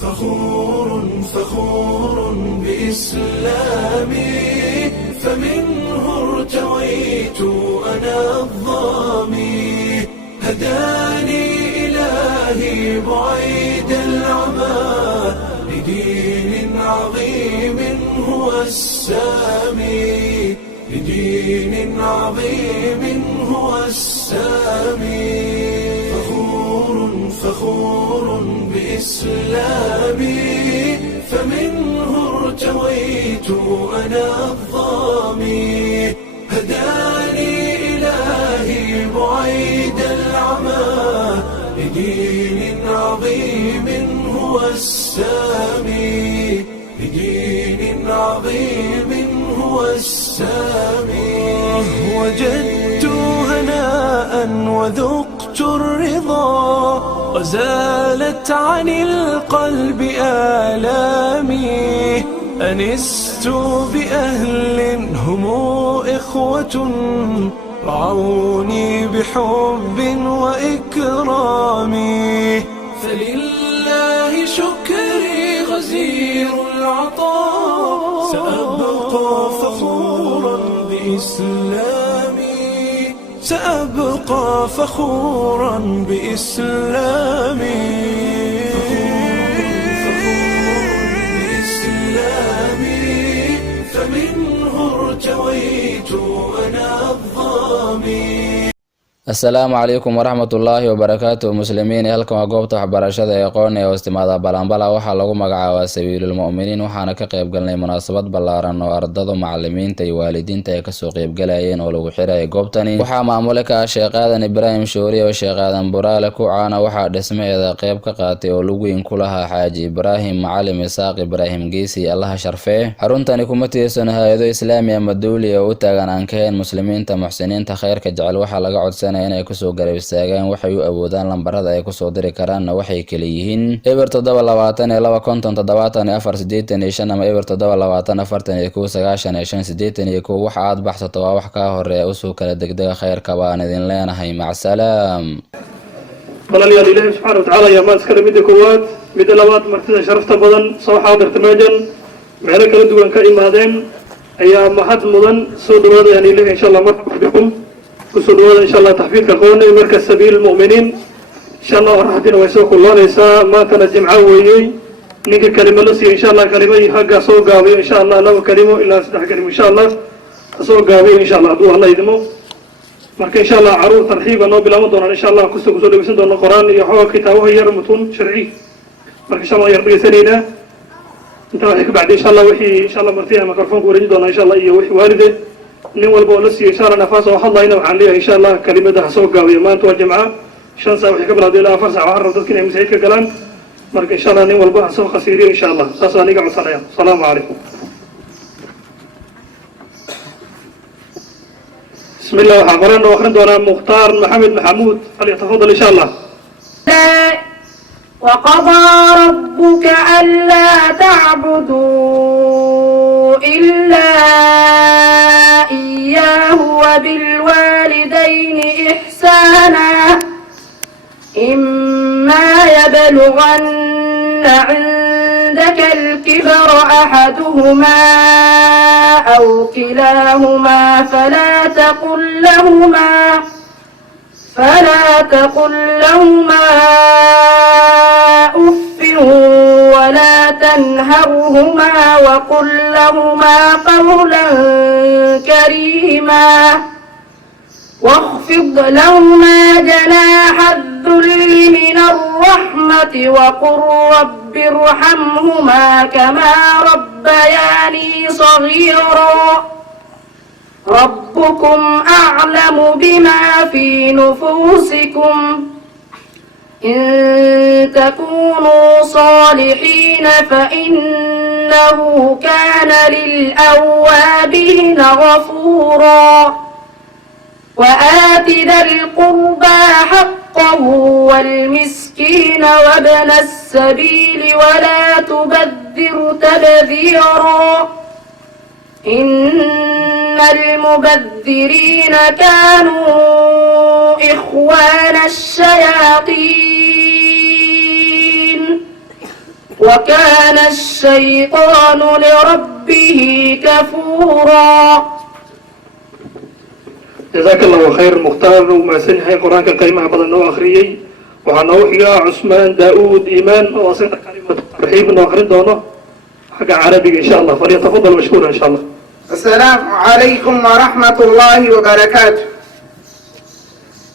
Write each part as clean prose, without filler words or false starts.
فخور بإسلامي فمنه ارتويت أنا الظامي هداني إلهي بعيد العمى لدين عظيم هو السامي فخور بإسلامي فمنه ارتويت أنا الظامي هداني إلهي بعيد العمى لدين عظيم هو السامي وجدت هناء وذقت الرضا وزالت عن القلب آلامي أنست بأهل هم إخوة رعوني بحب وإكرام فلله شكري غزير العطاء سأبقى فخورا بإسلامي فمنه ارتويت أنا الظامي. asalaamu calaykum waraxmatullaahi wabarakaatu muslimiin halkan waa goobta waxbarashada ee aqoon ee hoostimaada balanbala waxaa lagu magacaabaa sabiilulmu'miniin waxaana ka qayb galnay munaasabad ballaaran oo ardada macalimiinta iyo waalidiinta ay kasoo qaybgalayeen oo lagu xirayay goobtani waxaa maamule ka ah sheekh aadan ibraahim shooriye oo sheekh aadan buraale ku caana waxaa dhismaheeda qayb ka qaatay oo lagu weyn ku lahaa xaaji ibraahim macalim isaaq ibraahim geesi allaha sharfee xaruntani kuma tiirsan hay-ado islaami ama dawli oo u taagan aan ka hayn muslimiinta muxsiniinta khayrka jecel waxaa laga codsanaya inay kusoo garab istaagaan waxay u awoodaan lambarada ay kusoo diri karaanna waxay kala yihiin eber 722 ama eber 724 waxa aad baxsato waa wax kaa horeeya usoo kala degdega khayrka baan idin leenahay macsalaam. walaalayaal ilaahay subxaana watacaala ayaa maa iskale midda koowaad midda labaad martida sharafta badan soo xaadirta meejan meelo kala duwan ka imaadeen ayaa mahad mudan soo dhawaadayaan ilahi insha allah marxaba bikum kusoo dhawaada insha allah taxfiidka qoonay marka sabiil mu'miniin insha allah raxdina way soo kulloonaysaa maantana jimco weeyey ninka kalimo la siiyo insha allah kalimo iyo hagga soo gaabiyo insha allah laba kalimo ilaa saddex kalimo insha allah soo gaabiyo insha allah hadduu alla idimo marka insha allah caruur tarxiiba noo bilaaban doonaan insha allah kusoo dhegeysan doono quraan iyo xooga kitaabaha yar mutun sharci marka insha allah yar dhegeysanaynaa inta waxay ka bacdi insha allah wixii insha allah martiya mikrofoonka wareejin doonaa insha allah iyo wixii waalide nin walba oo la siiyo insha allah nafaas oo hadlayna waxaan leeyahay insha allah kelimada ha soo gaabiyo maanta waa jimca 5 saac waxay ka bilowday ilaa 4 saac waxaan rabaa dadka inay masaajidka galaan marka insha allah nin walba ha soo khasiiriyo insha allah saas aan iga codsanaya asalaamu calaykum. بسم الله وحقرنا وأخرنا دونا مختار محمد محمود فليتفضل إن شاء الله. وقضى ربك ألا تعبدوا إلا إياه وبالوالدين إحسانا إما يبلغن عندك الكبر أحدهما أو كلاهما فلا تقل لهما أف ولا تنهرهما وقل لهما قولا كريما واخفض لهما جناح الذل من الرحمة وقل رب ارحمهما كما ربياني صغيرا ربكم أعلم بما في نفوسكم إن تكونوا صالحين فإنه كان للأوابين غفورا وآت ذا القربى حقه والمسكين وابن السبيل ولا تبذر تبذيرا إن المبذرين كانوا إخوان الشياطين وكان الشيطان لربه كفورا. جزاك الله خير مختار ومحسن هاي قرآن كقيمة بدن وآخرية وحنوحيا عثمان داود إيمان وصيغة كلمة ترحيب وآخرين دونه حق عربي إن شاء الله فليتفضل مشكورا إن شاء الله. السلام عليكم ورحمة الله وبركاته.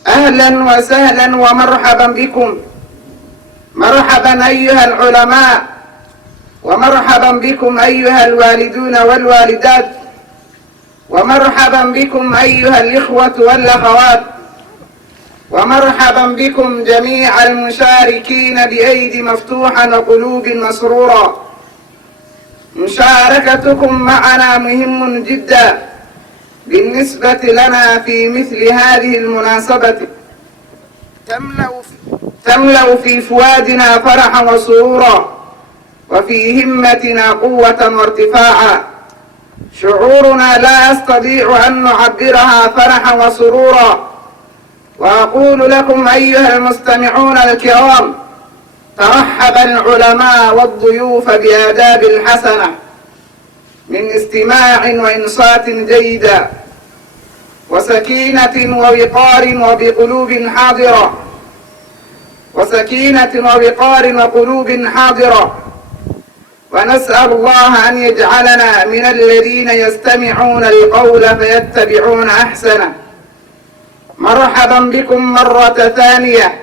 أهلا وسهلا ومرحبا بكم. مرحبا أيها العلماء، ومرحبا بكم أيها الوالدون والوالدات، ومرحبا بكم أيها الإخوة والأخوات، ومرحبا بكم جميع المشاركين بأيدي مفتوحة وقلوب مسرورة. مشاركتكم معنا مهم جدا بالنسبة لنا في مثل هذه المناسبة، تملأ في فؤادنا فرحا وسرورا، وفي همتنا قوة وارتفاعا. شعورنا لا أستطيع أن نعبرها فرحا وسرورا. وأقول لكم أيها المستمعون الكرام، ترحب العلماء والضيوف بآداب الحسنة من استماع وإنصات جيدة وسكينة ووقار وبقلوب حاضرة، وسكينة ووقار وقلوب حاضرة. ونسأل الله أن يجعلنا من الذين يستمعون القول فيتبعون أحسنه. مرحبا بكم مرة ثانية،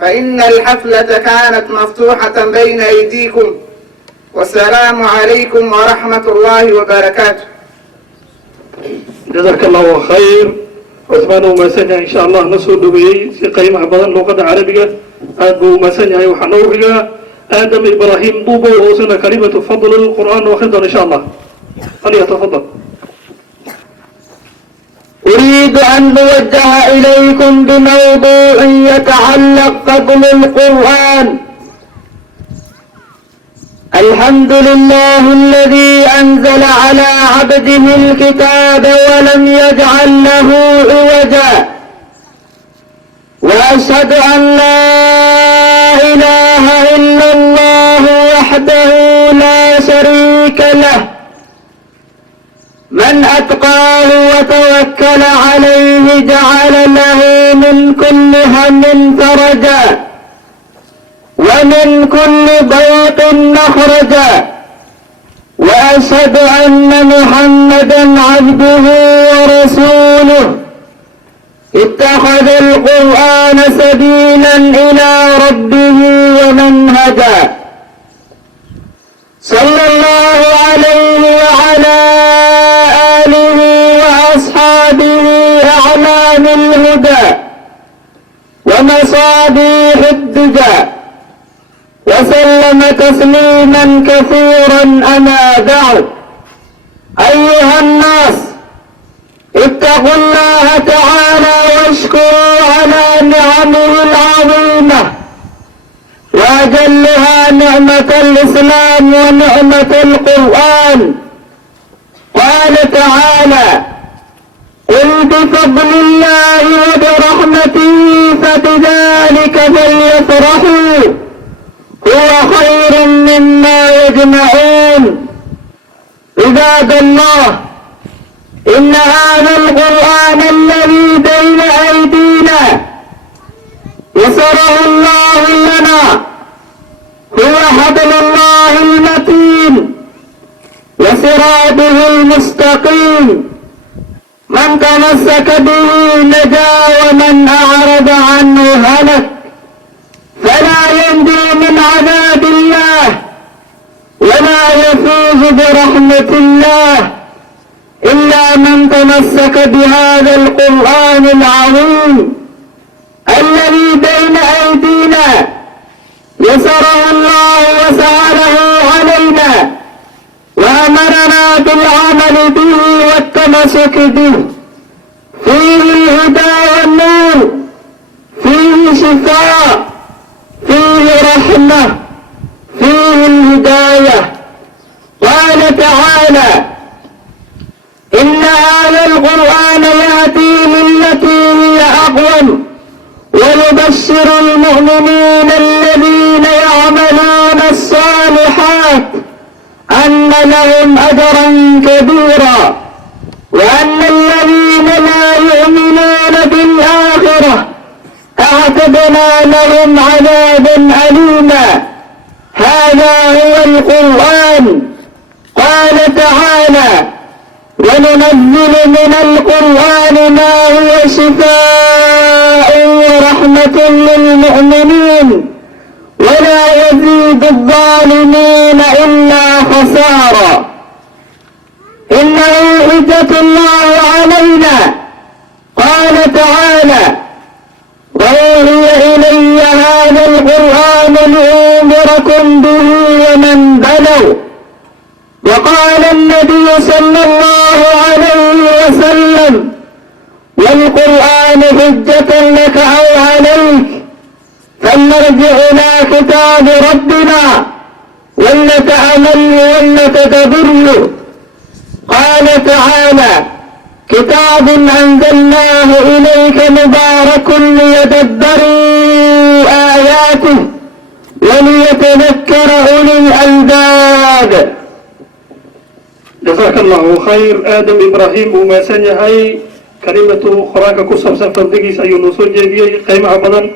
فإن الحفلة كانت مفتوحة بين أيديكم. والسلام عليكم ورحمة الله وبركاته. جزاك الله خير عثمان ومحسن إن شاء الله نسود به في قيمة بدن لغة عربية أبو محسن وحنوحيا آدم إبراهيم بوبو وصلنا كلمة فضل القرآن وخذنا إن شاء الله فليتفضل. أريد أن أوجه إليكم بموضوع يتعلق فضل القرآن. الحمد لله الذي أنزل على عبده الكتاب ولم يجعل له عوجا، وأشهد أن لا إله إلا الله وحده لا شريك له، من أتقاه وتوكل عليه جعل له من كل هم فرجا، ومن كل ضيق مخرجا. وأشهد أن محمدا عبده ورسوله اتخذ القرآن سبيلا إلى ربه ومنهجا. صلى الله عليه وعلى آله وأصحابه أعلام الهدى ومصابيح الدجى، وسلم تسليما كثيرا. أما بعد، أيها الناس، اتقوا الله تعالى واشكروا على نعمه العظيمة، وأجلها نعمة الإسلام ونعمة القرآن. قال تعالى: قل بفضل الله وبرحمته فبذلك فليفرحوا هو خير مما يجمعون. عباد الله، إن هذا القرآن الذي بين أيدينا يسره الله لنا هو حبل الله المتين وصراطه المستقيم، من تمسك به نجا ومن أعرض عنه هلك. فلا ينجو من عذاب الله ولا يفوز برحمة الله إلا من تمسك بهذا القرآن العظيم الذي بين أيدينا، يسره الله وسهله علينا وأمرنا بالعمل به والتمسك به. فيه الهدى والنور، فيه شفاء، فيه رحمة، فيه الهداية. قال تعالى: إن هذا القرآن يهدي للتي هي أقوم ويبشر المؤمنين الذين يعملون الصالحات أن لهم أجرا كبيرا، وأن الذين لا يؤمنون بالآخرة أعتدنا لهم عذابا أليما. هذا هو القرآن. قال تعالى: وننزل من القرآن ما هو شفاء ورحمة للمؤمنين ولا يزيد الظالمين إلا خسارا. إنه حجة الله علينا. قال تعالى: وأوحي إلي هذا القرآن لأنذركم به ومن بلغ. وقال النبي صلى الله عليه وسلم: والقرآن حجة لك أو عليك، فلنرجع إلى كتاب ربنا ولنتأمل ولنتدبر. قال تعالى: كتاب أنزلناه إليك مبارك ليدبروا آياته وليتذكر أولي الألباب. جزاك الله خير. آدم إبراهيم وما سنيهاي كلمة قرآنك كسر سفر دقيس أي نصوص جديد قيمة بدن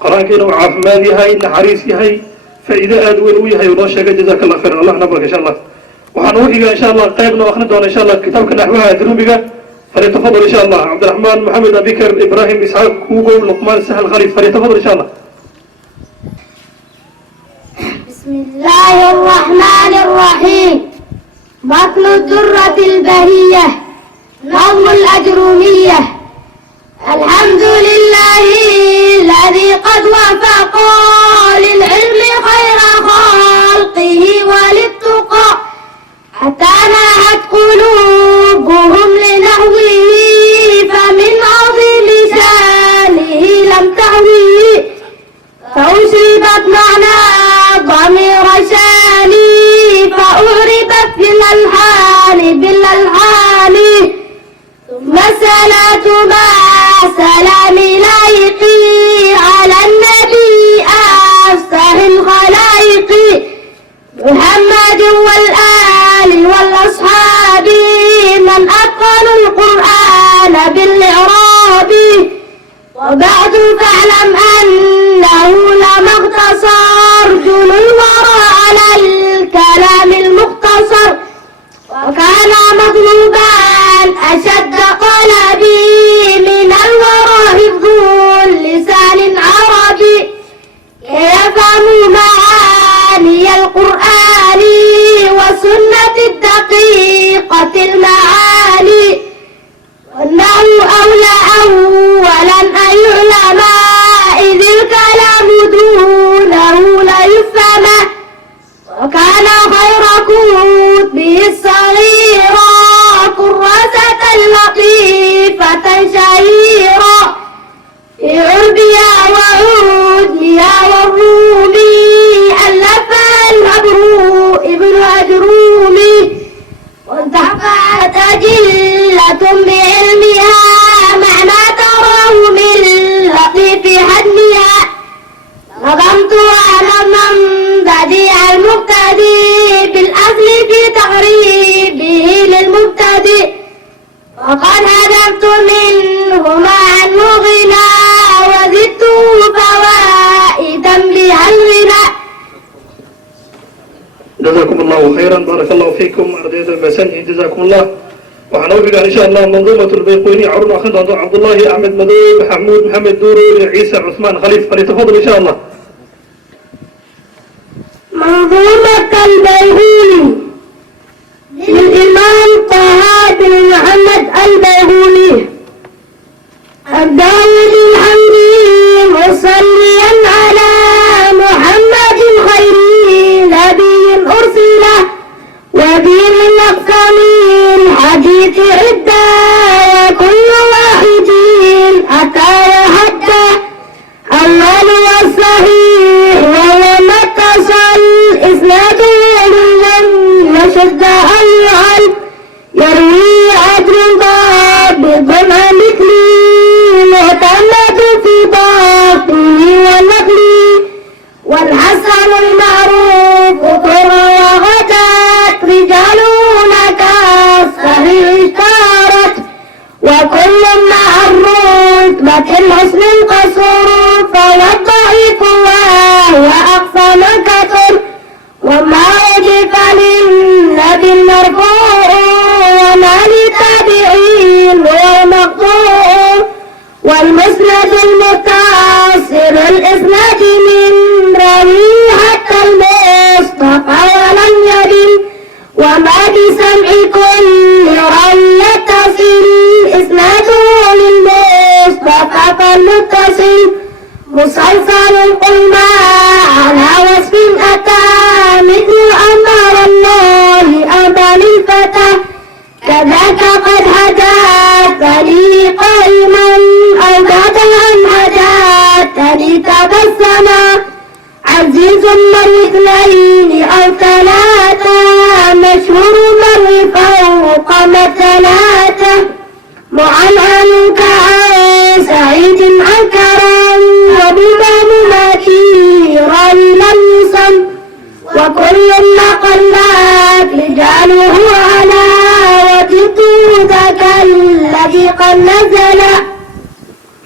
قرآنك إنه عافمادي هاي نحريسي هاي فإذا أدوي هاي ونوشك. جزاك الله خير. الله نبارك إن شاء الله. وحنوحي إن شاء الله قيمنا وأخنا إن شاء الله كتابك نحوها دروبك. فليتفضل إن شاء الله عبد الرحمن محمد أبي بكر إبراهيم إسحاق كوغو لقمان سهل خليف. فليتفضل إن شاء الله. بسم الله الرحمن الرحيم. متن الدرة البهية. نظم الأجرومية. الحمد لله الذي قد وفق للعلم خير خلقه وللتقى، حتى نهت قلوبهم لنحوه، فمن عظيم شانه لم تهويه، فأشربت معنى ضمير شاني، فأعربت بالألحان بالألحان، ثم الصلاة مع سلام لايقي على النبي أفصح الخلائق، محمد والآل والأصحاب، من أتقنوا القرآن بالإعراب. وبعد فاعلم أنه لم اقتصر جل الورى على الكلام المختصر، وكان مطلوبا أشد طلبي من الورى حفظ لسان عربي، يفهم معاني القرآن والسنة الدقيقة المعاني، وأنه أولى أولا أن يعلم، إذ الكلام دونه لا يفهم. وكان خير كتبه الصغيرة كراسة لطيفة شهيرة، في عربها وعودها والرومي، ألفها الأبرو ابن أجرومي، وانتفعت أجلة بعلمها معنى تراه من لطيف حجمها. نظمتها نظما بديع المبتدئ بالأصل في تقريبه للمبتدئ، وقد هدفت منهما عن غنى، وزدته فوائدا بها الغنى. جزاكم الله خيرا. بارك الله فيكم. أرضية المسني جزاكم الله. وحنوفق إن شاء الله منظومة البيقوني عرض أخذ عبد الله أحمد مدوب محمود محمد دورو عيسى عثمان خليف. فليتفضل إن شاء الله. منظومة البيهوني للإمام طه بن محمد البيهوني. أبدأ بالحمد مصليا على محمد خير نبي أرسله، ودين الأقسام الحديث عدة، وكل واحد أتى وحده، الأول والصحيح وهو ما اتصل إسناده للجنة مع الرتبة الحسن القصور فهو الضعيف وهو أقصى من كثر وما أضيف للنبي المرفوع وما للتابعين هو مقطوع والمسند المتصل الإسناد من راوي حتى المصطفى ولم يبن وما بسمع كل راوي يتصل إسناده للمصطفى فالمتصل مسلسل قل ما على وصف أتى مثل أمر الله أبا للفتى كذاك قد هداتني قائما أو بعد أن هداتني تبسما عزيز من اثنين أو ثلاثة مشهور من فوق مثلاثة معنعن كعن سعيد عن كرم وبمن مكيرا لم يسم وكل نقلات رجاله على وجدت ذاك الذي قد نزل.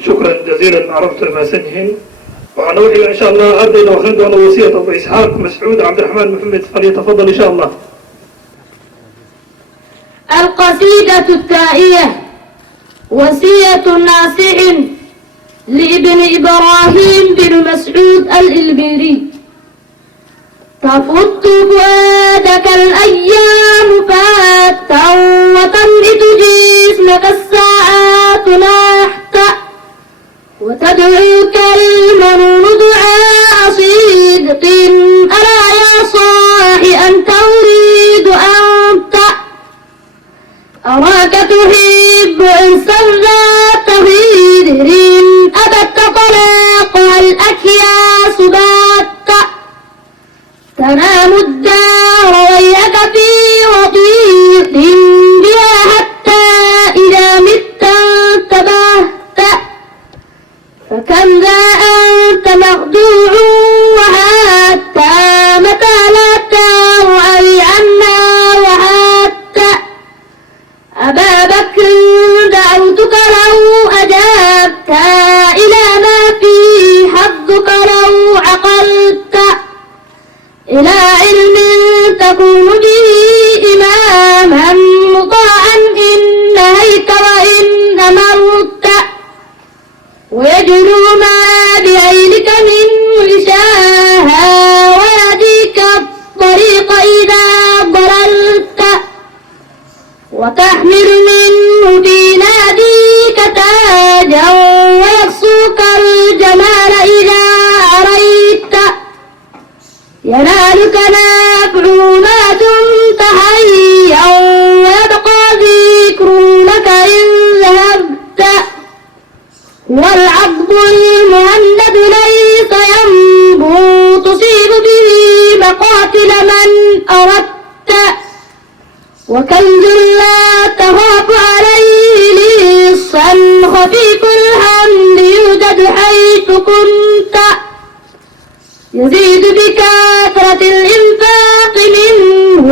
شكرا جزيلا عرفت مسنهن وعنوحي إن شاء الله أردنا وخندنا وصية أبو إسحاق مسعود عبد الرحمن محمد فليتفضل إن شاء الله. القصيدة التائية وصية ناصح لابن إبراهيم بن مسعود الإلبيري. تفض فؤادك الأيام فاتا وتنبت جسمك الساعات نحتا وتدعوك المنون دعاء صدق ألا يا صاحي أنت أريد أنت أراك تحب إنسا ذات غير أبت طلاقها الأكياس بات تنام الدار وياك في وضيق بها حتى إذا مت انتبهت فكم ذا أنت مخدوع وحتى متى لا توعي عنا وحتى أبا بكر دعوتك لو أجبت إلى ما في حظك لو عقلت إلى علم تكون به إماما مطاعا إن نهيت وإن أمرت ويجلو ما بعينك من غشاها ويهديك الطريق إذا ضللت وتحمل منه في ناديك تاجا ويكسوك الجمال إذا أريت ينالك نافع ما دمت حيا ويبقى ذكر لك إن ذهبت والعبد المهند ليس ينبو تصيب به مقاتل من أردت وكنز لا تخاف عليه لصا خفيف الحمد يوجد حيث كنت يزيد بكثرة الإنفاق منه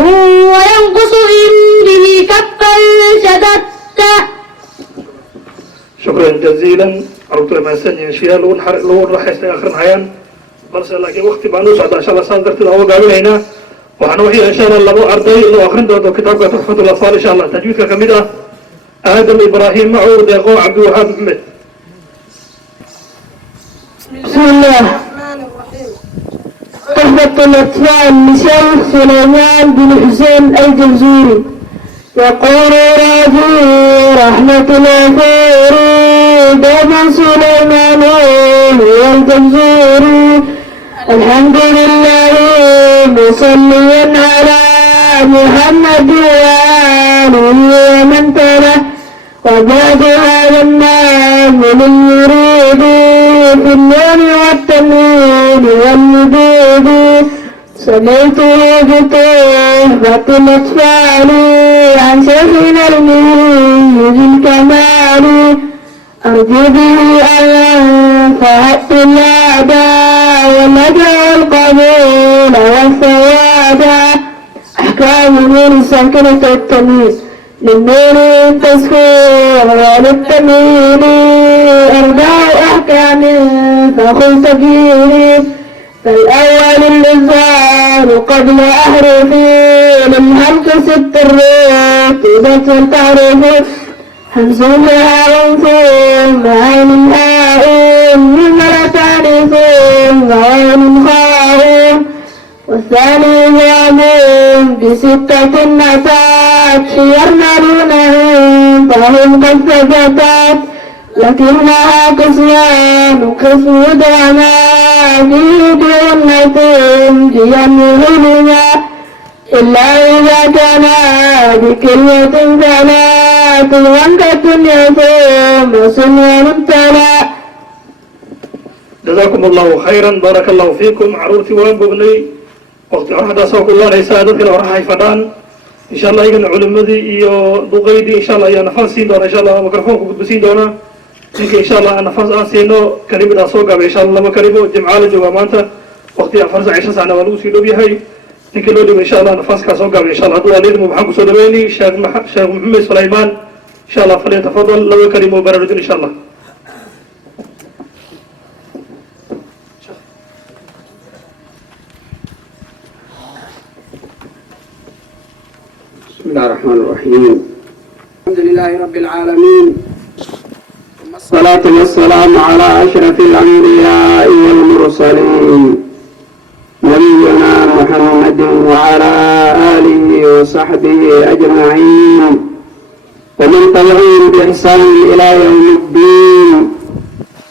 وينقص إن به كفا شددت. شكرا جزيلا عرفت مسنهن شيئا لون راح يستأخر عيان بس لكن وقت بانو سعد إن شاء الله صادرت له قالوا هنا وحنوحي إن شاء الله لو أرضي لو أخرن دو كتاب تحفة الأطفال إن شاء الله تجويدك كمدة آدم إبراهيم معود يقوى عبد الوهاب محمد. بسم الله. تحفة الأطفال لشيخ سليمان بن حسين الجزوري. يقول راجي رحمة الغفور بابا سليمان والجزوري الحمد لله مصليا على محمد وآله ومن تله وبعد هذا النام لليريد في النور والتنوين والوجود سمعته بتحفة الأطفال عن شيخنا المهيج الكمال أرجو به أن ينفعت الأعداء والأجر القبول والثواب أحكام من سكنة التمييز للنون تسكين وللتمييل أربع أحكام فخذ تكييل فالأول اللسان قبل أحرفي للهمس ست الرتبة والتعريف همس هاء ثم عين هاء جملتان ثم عين خاء والثاني جام بستة أتات يرملونهم فهم قد ثبتت لكنها قسمان قسم دعما في دونة جيمهما إلا إذا كان بكلمة ثلاث وانكة يتم سنة مبتلى. جزاكم الله خيرا بارك الله فيكم عرورتي وان بغني وقت عهد أسوك الله ليس هذا كلا ورحي فدان إن شاء الله يجن علمدي إيو دقيدي إن شاء الله يا نفاس سين دونا إن شاء الله مكرفون كبسين دونا إن شاء الله نفاس آسينو كلمة أسوك إن شاء الله مكرفو جمعال جوامانتا وقت أفرز عيشة سعنا ونوسي لو بيهاي إنك لو إن شاء الله نفاس كاسوك إن شاء الله دوا ليد مبحانك سودويني شيخ محمد سليمان إن شاء الله فليتفضل لو كريم وبرد إن شاء الله. بسم الله الرحمن الرحيم. الحمد لله رب العالمين، والصلاة والسلام على أشرف الأنبياء والمرسلين نبينا محمد وعلى آله وصحبه أجمعين ومن تبعهم بإحسان إلى يوم الدين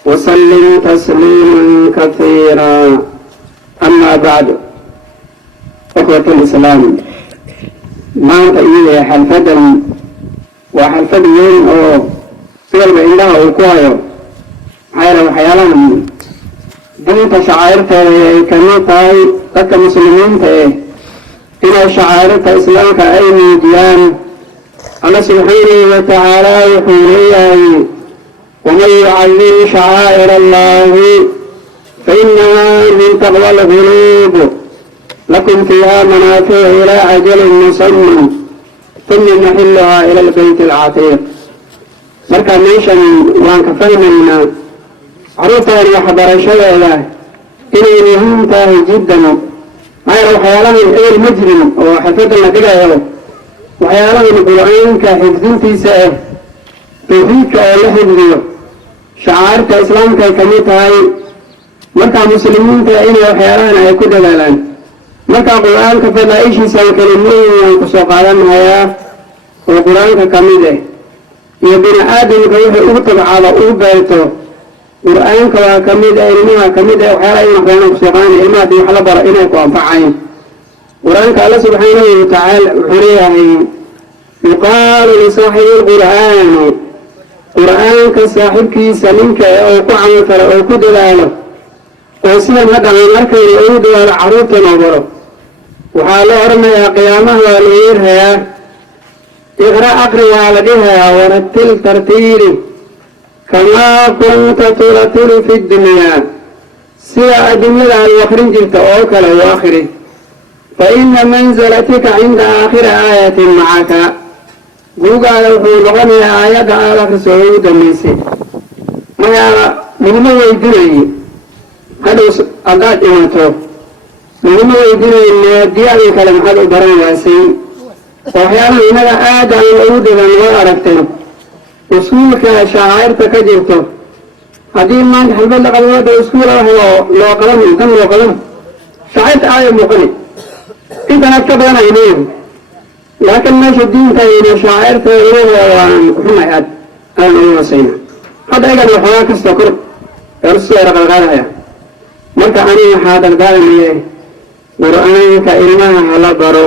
وسلم تسليما كثيرا. أما بعد، إخوة الإسلام، maanta iyada xalfadan waa xalfad weyn oo si walba indhaha uu ku hayo maxaa yeele waxyaalahan diinta shacairteeda ay kamid tahay dadka muslimiinta inay shacairta islaamka ay muujiyaan. alla subxaanahu watacaala wuxuu leeyahay waman yucadim shacaa'ir allahi fainaha min taqwa alquluub لكم فيها منافع إلى أجل مسمى ثم نحلها إلى البيت العتيق. marka meeshan waan ka fahmaynaa caruurtaan waxbarashadeeda inay muhiim tahay jiddan. maxaa waxyaalahan ebel majrin oo xafada la dhigayo waxyaalahan qur-aanka xifdintiisa tawxiidka oo la xifdiyo shacairta islaamka ay kamid tahay. marka muslimiinta inay waxyaalahan ay ku dadaalaan. marka qur-aanka fadaaishiisa kelimooyin aan ku soo qaadanayaa oo qur-aanka ka mid iyo bini aadamka wuxuu ugu tabcado ugu beerto qur-aanka waa ka mid ilmaha ka mid waxyaalaha in waxbaana ku soo qaadana ilmaha hadii wax la baro inay ku anfacayn. qur-aanka alla subxaanahu watacaala wuxuu leeyahay yuqaalu lisaaxibi lqur'aan, qur-aanka saaxibkiisa ninka oo ku camal falo oo ku dadaalo oo sidan hadda aan arkayno ugu dadaalo carruurtan oo baro waxaa la oranayaa qiyaamaha waa la yeerhayaa iqra aqri waa la dhihayaa waratil tartiili kamaa kunta turatilu fi dunyaa, sida adduunyada aad u akrin jirta oo kale u akri. fa ina manzalatika cinda aakhiri aayatin macaka, guugaada wuxuu noqonayaa aayadda aad akriso oo ugu dambaysay. magaala laguma weydinayo hadhow haddaad dhimato laguma weydinayn maadiyadii kale maxaad u baran waasay. waxyaalaha innaga aad aan ugu dhigan loo aragtay iskuulka shacairta ka jirto. haddii maanta xalfad la qabo hadda iskuula wax loo qaban kan loo qaban shacairta aaya muuqani intanaad ka badan ay leeyihin. laakiin meesha diintayna shacairteeda waan kuxumay aad ugu hoosayna. hadda egan waxoogaa kastoo kor ersuera qalqaadahaya. marka aniga waxaa dardaaranaya qur-aanka ilmaha hala baro,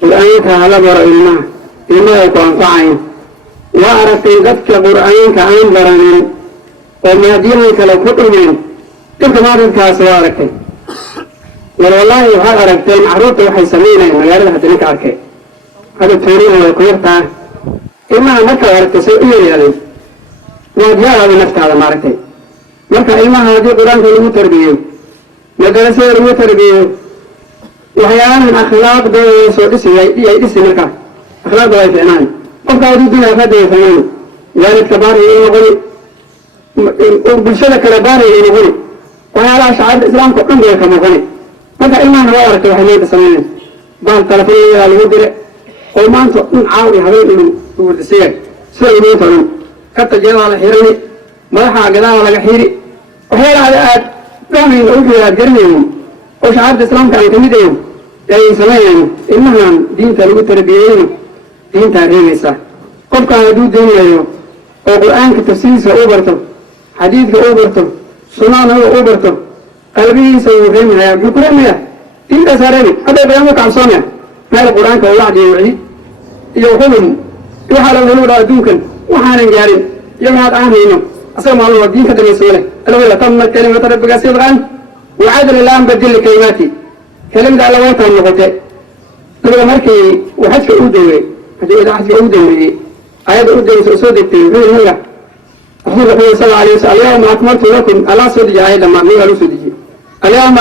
qur-aanka hala baro ilmaha ay ku anfacayn. waa aragtay dadka qur-aanka aan baranin oo maadiyahan kale ku dhumin dhibka maadadkaas waa aragtay. war wallaahi waxaad aragteen carruurta waxay samaynayaan magaalada hadda ninka arkay hadda tuurina way ku yartaa. ilmaha markaad aragtay say u yeelyaadeen maadiyadaada naftaada maaragtay. marka ilmaha haddii qur-aanka lagu tarbiyo madarasada lagu tarbiyo waxyaalahan akhlaaqdooda soo dhisi yay dhisi markaa أخلاق ضعيف عنان قف هذه الدنيا فادي ثمان والد كبار يقول وبالشدة كالبار يقول وهذا شعب الإسلام كلهم كما غني ماذا إيمان هو أرك وحنيت سمين بان تلفين على الودر وما أنت عاوي هذول من ولد السير سوى يموتون حتى جاء على حيرني ما راح أقدر على حيري وهذا هذا فهمين أوجه جرنيهم وشعب الإسلام كان يتمدين يعني سمين إنها دين تلو تربيين دين تاريخ إسا قف كان يدود دنيا وقرآن كتفسير أوبرته حديث أوبرته سنان أوبرته قلبي سوي فهمها بكرمها دين تسارني هذا بيامك عن صنع هذا القرآن كوعد يوعي يوحلهم يوحل الهلول أدوكا وحانا جارين يوم هذا عنه أسلم الله الدين كتب يسوله الأولى تمت كلمة ربك صدقا وعدل الآن بدل كلماتي كلمة على وطن النقطة لما مركي وحدك أودوي إذا حدك أودوي آيات أودوي سؤسود التنبيه هنا أخذ الله صلى الله عليه وسلم اليوم أكملت لكم ألا صدق آيات ما نقل صدق اليوم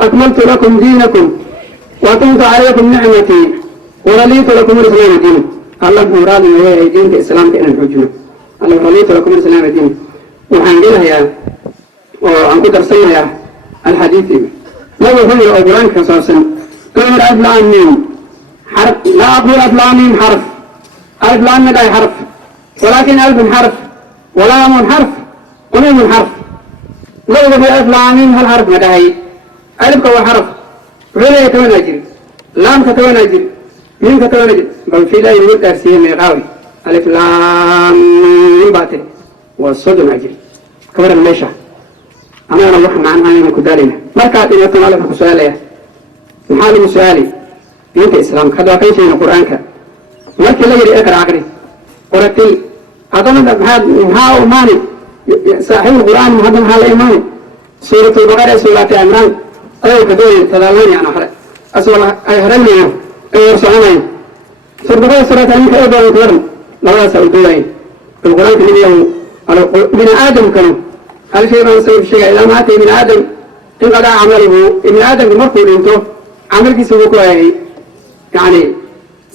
أكملت لكم دينكم وأتمت عليكم نعمتي ورضيت لكم الإسلام دينا الله مراد من هي دين الإسلام كأن الحجمة الله رضيت لكم الإسلام دينا وحنقلها يا وعنقد رسلنا يا الحديث لو يفهم القرآن كصاصا كلمة ألف لام ميم حرف لا أقول ألف لام ميم حرف ألف لام ميم حرف ولكن ألف حرف ولام حرف وميم حرف لو في ألف لام ميم هل حرف مدهي ألف هو حرف ولا يتوان أجري لام كتوان أجري ميم كتوان أجري بل في لا يقول ترسيه ميقاوي ألف لام ميم باطل والصدم أجري كبر الميشة أنا أروح معنا أنا كدالنا ما كانت إن يكون على سؤالي محل سؤالي أنت إسلام كذا كيف شيء القرآن كا ما كلا يري أكر عقري ورتي هذا من هذا ماني صاحب القرآن هذا من هذا إيمان سورة البقرة سورة عمران أيوة كدول تداولني أنا حرق أسأل أهرني أيوة سؤالي سورة البقرة سورة عمران أيضا كبرن لا أسأل دوائي القرآن كل يوم على من آدم كانوا هل شيء من سوي الشيء إذا مات من آدم انقضى عمله ابن آدم مرفوع انتو عملك سوقه يعني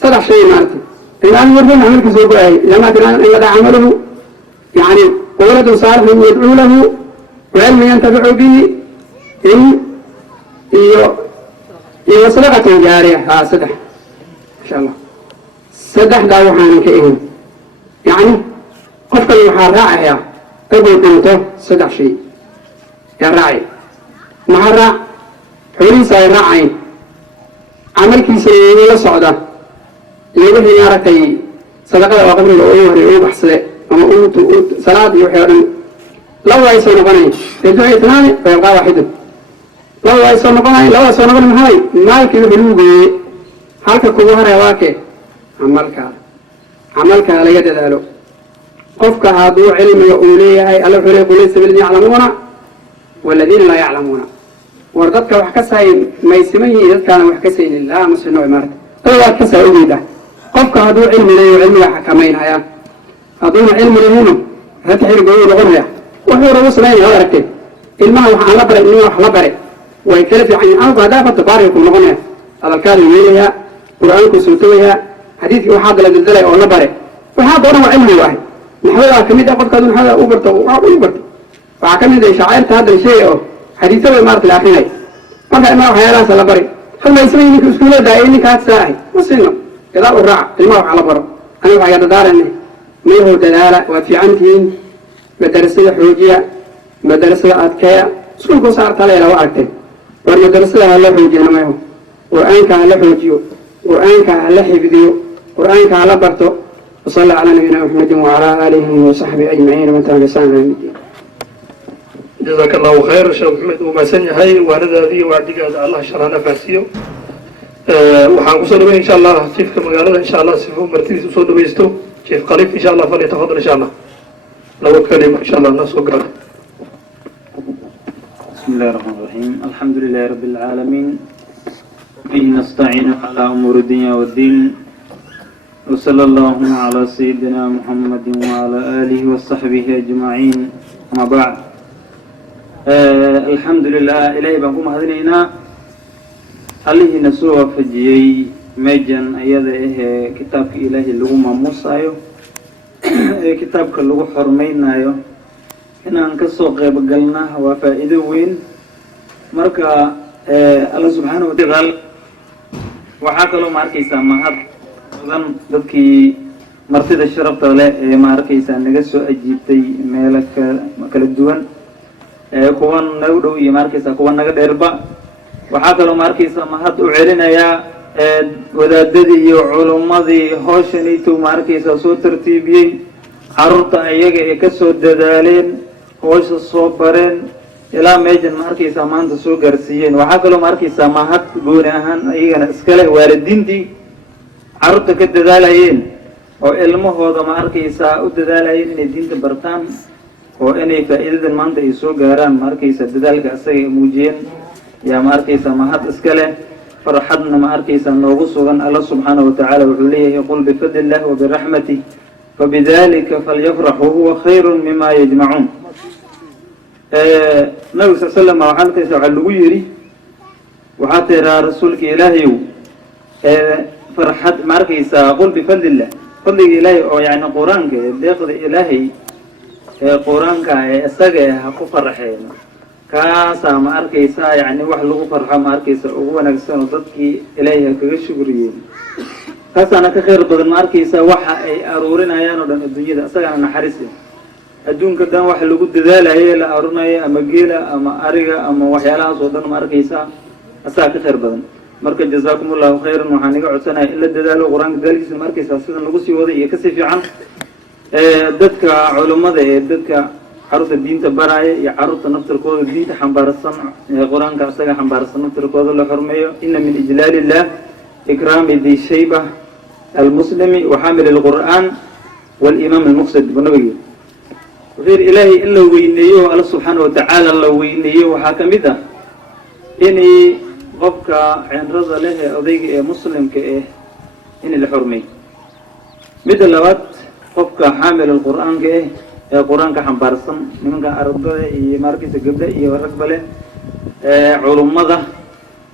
صدح شيء مالته الآن مرفوع عملك سوقه إذا مات انقضى عمله يعني ولد صالح يدعو له وعلم ينتفع به إن صدقة جارية صدح إن شاء الله صدح داوحان كإهم يعني قفك المحارعة أقول أنت صدق شيء يا راعي مع الراع حولي ساير راعي عمل كيسي ولا صعدة يقول لي يارتي صدقة وقبل الأوية والأوية بحصة أما قلت صلاة يحيرن لو يسون قناي يدعي اثنان فيبقى واحد لو يسون قناي لو يسون قناي هاي مالك يبلوغي حالك كبوهر يواكي عملك على يد ذلك قفك هذا علم يقوليه هاي ألا فريق ليس بالذين يعلمون والذين لا يعلمون وردتك وحكسها ما يسميه إذا كان وحكسه لله مسلم ومرد هو وحكسها أجيده قفك هذا علم لي وعلم حكمين هيا هذا علم لهنا فتحير قول غرية وهو رؤوس لين هذا ركب الماء وحنا بري الماء وحنا بري ويكلف يعني أرض هذا فتبارك يكون غنية هذا الكلام يليها قرآنك سوتوها حديث وحاضر للدلة أو نبري وحاضر هو علم واحد نحوها كمية قد كانوا هذا أوبرته وأوبرته فعكمل إشاعات هذا الشيء حديثه ومارت الأخيرين ما كان ما حيالا سلبري هل ما يسمي إنك أسكولة دائما كات ساعي وصلنا كذا الرع الماء على برا أنا وحياة دار إني ما هو دلالة وفي عنتين مدرسة حوجية مدرسة أذكية سكول كسر تلا لو أكتر والمدرسة هلا حوجية ما هو وأنك هلا حوجيو وأنك هلا حفظيو وأنك هلا برتو وصلى على نبينا محمد وعلى آله وصحبه أجمعين ومن تبع بإحسان إلى يوم الدين. جزاك الله خير شيخ محمد وما سني هاي وأنا ذي وعدك الله شرحنا فاسيو وحنوصل إن شاء الله شيخ مقالة إن شاء الله سيفهم مرتين وصول بيستو شيخ قريب إن شاء الله فليتفضل إن شاء الله لو كلمة إن شاء الله الناس وقرأ. بسم الله الرحمن الرحيم الحمد لله رب العالمين به نستعين على أمور الدنيا والدين وصلى الله على سيدنا محمد وعلى آله وصحبه أجمعين أما بعد الحمد لله إلهي بانكم هذينينا عليه نسوه فجيي meejan ayada ahee kitaabka ilaahay lagu maamuusayo ee kitaabka lagu xormaynayo inaan kasoo qayb galna waa faa'iido weyn. marka alla subxaana watacaala waxaa kaloo ma arkaysaa mahad badan dadkii martida sharafta leh ee ma arkaysaa naga soo ajiibtay meelo kala duwan, kuwan nagu dhow iyo ma arkaysaa kuwa naga dheerba. waxaa kaloo ma arkaysaa mahad u celinayaa wadaadadii iyo culummadii hooshaniito ma arkaysaa soo tartiibiyey, carruurta ayaga ee kasoo dadaaleen, hoosha soo bareen ilaa meejan ma arkaysaa maanta soo gaarsiiyeen. waxaa kaloo ma arkaysaa mahad gooni ahaan ayagana iskale waalidiintii carruurta ka dadaalayeen oo ilmahooda ma arkaysaa u dadaalayeen inay diinta bartaan oo inay faa'iidadan maanta ay soo gaaraan ma arkaysaa dadaalka asaga ay muujiyeen yaa ma arkaysaa mahad iskale. farxadna ma arkaysaa noogu sugan. alla subxaana watacaala wuxuu leeyahay qul bifadli illah wabiraxmatih fabidalika falyafraxuu huwa khayru mima yajmacuun. nabiga sal slam waxaa arkaysa waxaa lagu yidhi waxaa tiraa rasuulka ilaahayow farxad ma arkaysaa qul bifadlillah, fadliga ilaahay oo yani qur-aanka deeqda ilaahay ee qur-aanka ee isaga ha ku farxeen, kaasaa ma arkaysaa yani wax lagu farxo ma arkaysaa ugu wanaagsan oo dadkii ilaahay ha kaga shukriyeen. kaasaana ka khayr badan ma arkaysaa waxa ay aruurinayaan oo dhan adduunyada, isagaana naxariis adduunka dhan wax lagu dadaalayo la aruurinayo ama geela ama ariga ama waxyaalahaas oo dhan ma arkaysaa asaga ka khayr badan. marka jazaakum allahu khayran. waxaan iga codsanaya in la dadaalo qur-aanka dadaalkiisa ma arkaysaa sidan lagu sii waday iyo kasii fiican. dadka culummada ee dadka carruurta diinta baraya iyo carruurta naftirkooda diinta xambaarsan ee qur-aanka asaga xambaarsan naftirkooda la xurmeeyo. ina min ijlaalillah ikraami di shayba almuslimi waxaamil alqur'aan walimaam almuqsid bu nabigi wuxuu yidhi ilaahay in la weyneeyo alla subxaana watacaala la weyneeyo waxaa ka mid ah inay qofka cinrada leh ee odayga ee muslimka ah in la xurmeeyo. midda labaad qofka xaamil alqur'aanka ah ee qur-aanka xambaarsan, nimanka ardada iyo maarkaysa gabdha iyo ragba leh culummada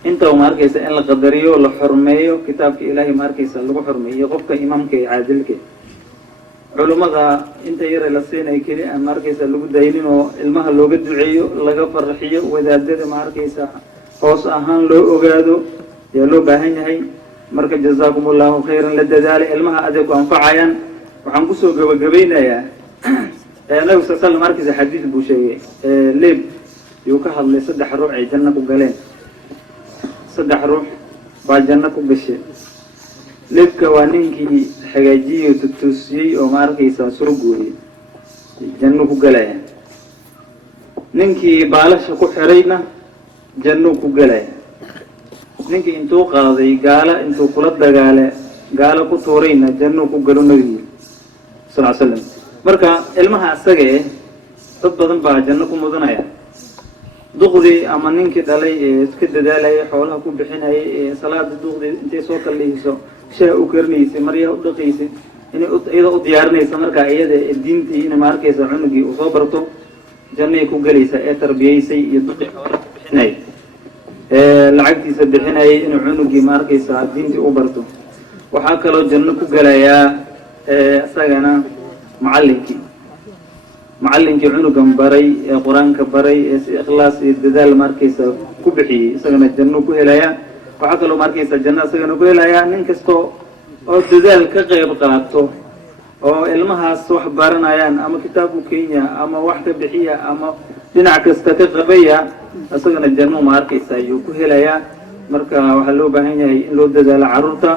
inta ma arkaysa in la qadariyo la xurmeeyo, kitaabka ilaahay ma arkaysa lagu xurmeeyo. qofka imaamka ee caadilka culummada inta yare la siinay keli aan ma arkaysa lagu daynin oo ilmaha looga duceeyo laga farxiyo, wadaadada ma arkaysa hoos ahaan loo ogaado yaa loo baahan yahay. marka jazaakum allahu khayran, la dadaala ilmaha adeeg ku anfacayaan. waxaan kusoo gabagabaynayaa nabiga sal slam arkaysa xadiid buu sheegay leeb yuu ka hadlay 3 ruux ay janno ku galeen. 3 ruux baa janno ku gashay. leebka waa ninkii hagaajiyey oo tutusiyey oo ma arkaysaa surgooyey janno ku galaya. ninkii baalasha ku xirayna janno ku galaya. ninkii intuu qaaday gaala intuu kula dagaale gaala ku tuurayna janno ku galo nabiga sal slam. marka ilmaha asaga dad badan baa janno ku mudanaya. duqdii ama ninkii dhalay ee iska dadaalaya xoolaha ku bixinayay ee salaada duqdii intay soo kalleyso shaah u karinaysay maryaha u dhaqaysay inay iyada u diyaarinaysa markaa iyada diintii inay ma arkaysa cunugii uu soo barto jannay ku galaysa ee tarbiyaysay iyo duqii xoolaha ku bixinayay lacagtiisa bixinayay inuu cunugii ma arkaysa diintii u barto. waxaa kaloo janno ku galayaa isagana macallinkii cunugan baray ee qur-aanka baray ee si ikhlaas iyo dadaal ma arkaysa ku bixiyey isagana janno ku helayaa. waxaa kaloo ma arkaysa janno isagana ku helayaa nin kastoo oo dadaal ka qayb qaato oo ilmahaas wax baranayaan ama kitaabu kenya ama wax ka bixiya ama dhinac kasta ka qabaya isagana janno ma arkaysa ayuu ku helayaa. marka waxaa loo baahan yahay in loo dadaalo carruurta,